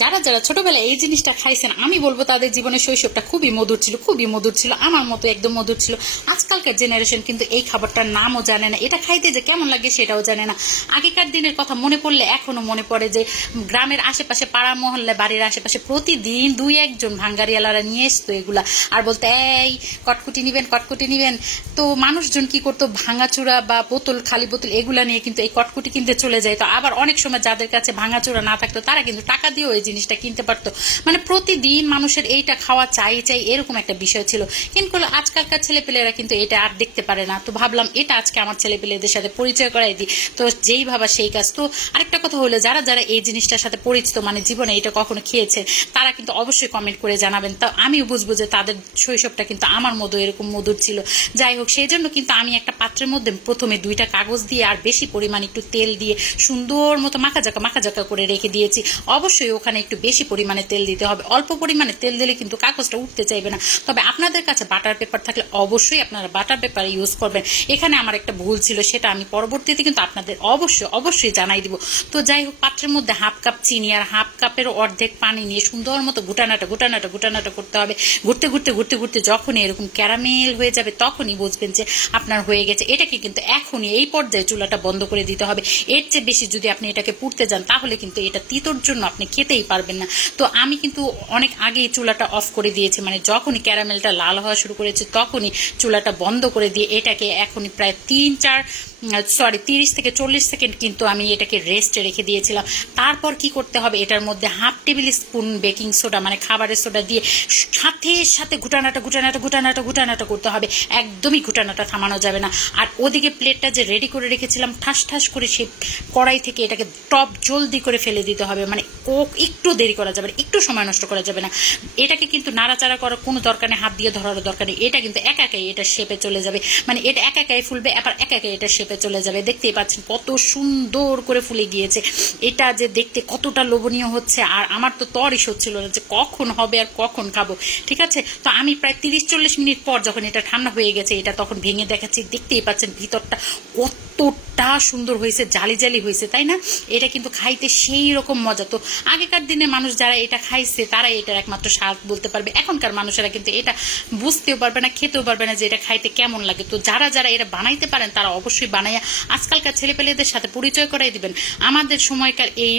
যারা যারা ছোটবেলায় এই জিনিসটা খাইছেন আমি বলবো তাদের জীবনের শৈশবটা খুবই মধুর ছিল, খুবই মধুর ছিল, আমার মতো একদম মধুর ছিল। আজকালকার জেনারেশন কিন্তু এই খাবারটার নামও জানে না, এটা খাইতে যে কেমন লাগে সেটাও জানে না। আগেকার দিনের কথা মনে পড়লে এখনো মনে পড়ে যে গ্রামের আশেপাশে পাড়া মহল্লায় বাড়ির আশেপাশে প্রতিদিন দুই একজন ভাঙ্গারিয়ালারা নিয়ে আসতো এগুলা, আর বলতে এই কটকুটি নিবেন কটকুটি নিবেন। তো মানুষজন কি করতো, ভাঙাচুরা বা বোতল, খালি বোতল এগুলা নিয়ে কিন্তু এই কটকুটি কিনতে চলে যায়। তো আবার অনেক সময় যাদের কাছে ভাঙাচুরা না থাকতো তারা কিন্তু টাকা দিয়েও এই জিনিসটা কিনতে পারতো। মানে প্রতিদিন মানুষের এইটা খাওয়া চাই চাই এরকম একটা বিষয় ছিল। কিন্তু আজকালকার ছেলেপেলেরা কিন্তু এটা আর দেখতে পারে না। তো ভাবলাম এটা আজকে আমার ছেলেপেলেদের সাথে পরিচয় করাই দিই। তো যেই ভাবা সেই কাজ। তো আরেকটা কথা হলো, যারা যারা এই জিনিসটার সাথে পরিচিত, মানে জীবনে এটা কখনো খেয়েছেন, তারা কিন্তু অবশ্যই কমেন্ট করে জানাবেন। তা আমিও বুঝবো যে তাদের শৈশবটা কিন্তু আমার মতো এরকম মধুর ছিল। যাই হোক, সেই জন্য কিন্তু আমি একটা পাত্রের মধ্যে প্রথমে 2টা কাগজ দিয়ে আর বেশি পরিমাণ একটু তেল দিয়ে সুন্দর মতো মাখাজাকা করে রেখে দিয়েছি। অবশ্যই ওখানে একটু বেশি পরিমাণে তেল দিতে হবে, অল্প পরিমাণে তেল দিলে কিন্তু কাগজটা উঠতে চাইবে না। তবে আপনাদের কাছে বাটার পেপার থাকলে অবশ্যই আপনারা বাটার পেপার ইউজ করবেন। এখানে আমার একটা ভুল ছিল, সেটা আমি পরবর্তীতে কিন্তু আপনাদের অবশ্যই জানাই দিব। তো যাই হোক, পাত্রের মধ্যে 1/2 কাপ চিনি আর 1/2 কাপেরও অর্ধেক পানি নিয়ে সুন্দর মতো ঘুটানাটা করতে হবে। ঘুরতে যখনই এরকম ক্যারামেল হয়ে যাবে তখনই বুঝবেন যে আপনার হয়ে গেছে। এটাকে কিন্তু এখনই এই পর্যায়ে চুলাটা বন্ধ করে দিতে হবে। এর চেয়ে বেশি যদি আপনি এটাকে পুড়তে যান তাহলে কিন্তু এটা তিতোর জন্য আপনি খেতেই পারবেন না। তো আমি কিন্তু অনেক আগেই চুলাটা অফ করে দিয়েছি, মানে যখনই ক্যারামেলটা লাল হওয়া শুরু করেছে তখনই চুলাটা বন্ধ করে দিয়ে এটাকে এখনই প্রায় 30 থেকে 40 সেকেন্ড কিন্তু আমি এটাকে রেস্টে রেখে দিয়েছিলাম। তারপর কি করতে হবে, এটার মধ্যে 1/2 টেবিল স্পুন বেকিং সোডা মানে খাবারের সোডা দিয়ে সাথে ঘুটানাটা করতে হবে। একদমই ঘুটানাটা থামানো যাবে না। আর ওদিকে প্লেটটা যে রেডি করে রেখেছিলাম ঠাস করে সেই কড়াই থেকে এটাকে টপ জলদি করে ফেলে দিতে হবে। মানে একটু দেরি করা যাবে না, একটু সময় নষ্ট করা যাবে না। এটাকে কিন্তু নাড়াচাড়া করার কোনো দরকার নেই, হাত দিয়ে ধরারও দরকার নেই। এটা কিন্তু একাই এটা শেপে চলে যাবে, মানে এটা একাই ফুলবে, আবার একাই এটা শেপে চলে যাবে। দেখতেই পাচ্ছেন কত সুন্দর করে ফুলে গিয়েছে। এটা যে দেখতে কতটা লোভনীয় হচ্ছে, আর আমার তো তরই হচ্ছিল না যে কখন হবে আর কখন খাবো। ঠিক আছে, তো আমি প্রায় 30-40 মিনিট পর যখন এটা ঠান্ডা হয়ে গেছে এটা তখন ভেঙে দেখাচ্ছি। দেখতেই পাচ্ছেন ভিতরটা কতটা সুন্দর হয়েছে, জালি হয়েছে, তাই না? এটা কিন্তু খাইতে সেই রকম মজা। তো আগেকার দিনে মানুষ যারা এটা খাইছে তারা এটার একমাত্র স্বাদ বলতে পারবে। এখনকার মানুষেরা কিন্তু এটা বুঝতেও পারবে না, খেতেও পারবে না যে এটা খাইতে কেমন লাগে। তো যারা যারা এটা বানাইতে পারেন তারা অবশ্যই বানাইয়া আজকালকার ছেলেপেলেদের সাথে পরিচয় করাই দিবেন। আমাদের সময়কার এই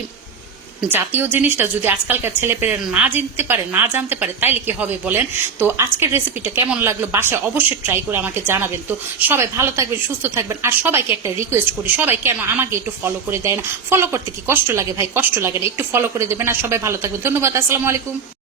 জাতীয় জিনিসটা যদি আজকালকার ছেলেপেলেরা না জানতে পারে তাইলে কি হবে বলেন? তো আজকের রেসিপিটা কেমন লাগলো বাসায় অবশ্যই ট্রাই করে আমাকে জানাবেন। তো সবাই ভালো থাকবেন, সুস্থ থাকবেন। আর সবাইকে একটা রিকোয়েস্ট করি, সবাই কেন আমাকে একটু ফলো করে দেয় না? ফলো করতে কি কষ্ট লাগে ভাই? কষ্ট লাগে না, একটু ফলো করে দেবেন। আর সবাই ভালো থাকবেন। ধন্যবাদ, আসসালামু আলাইকুম।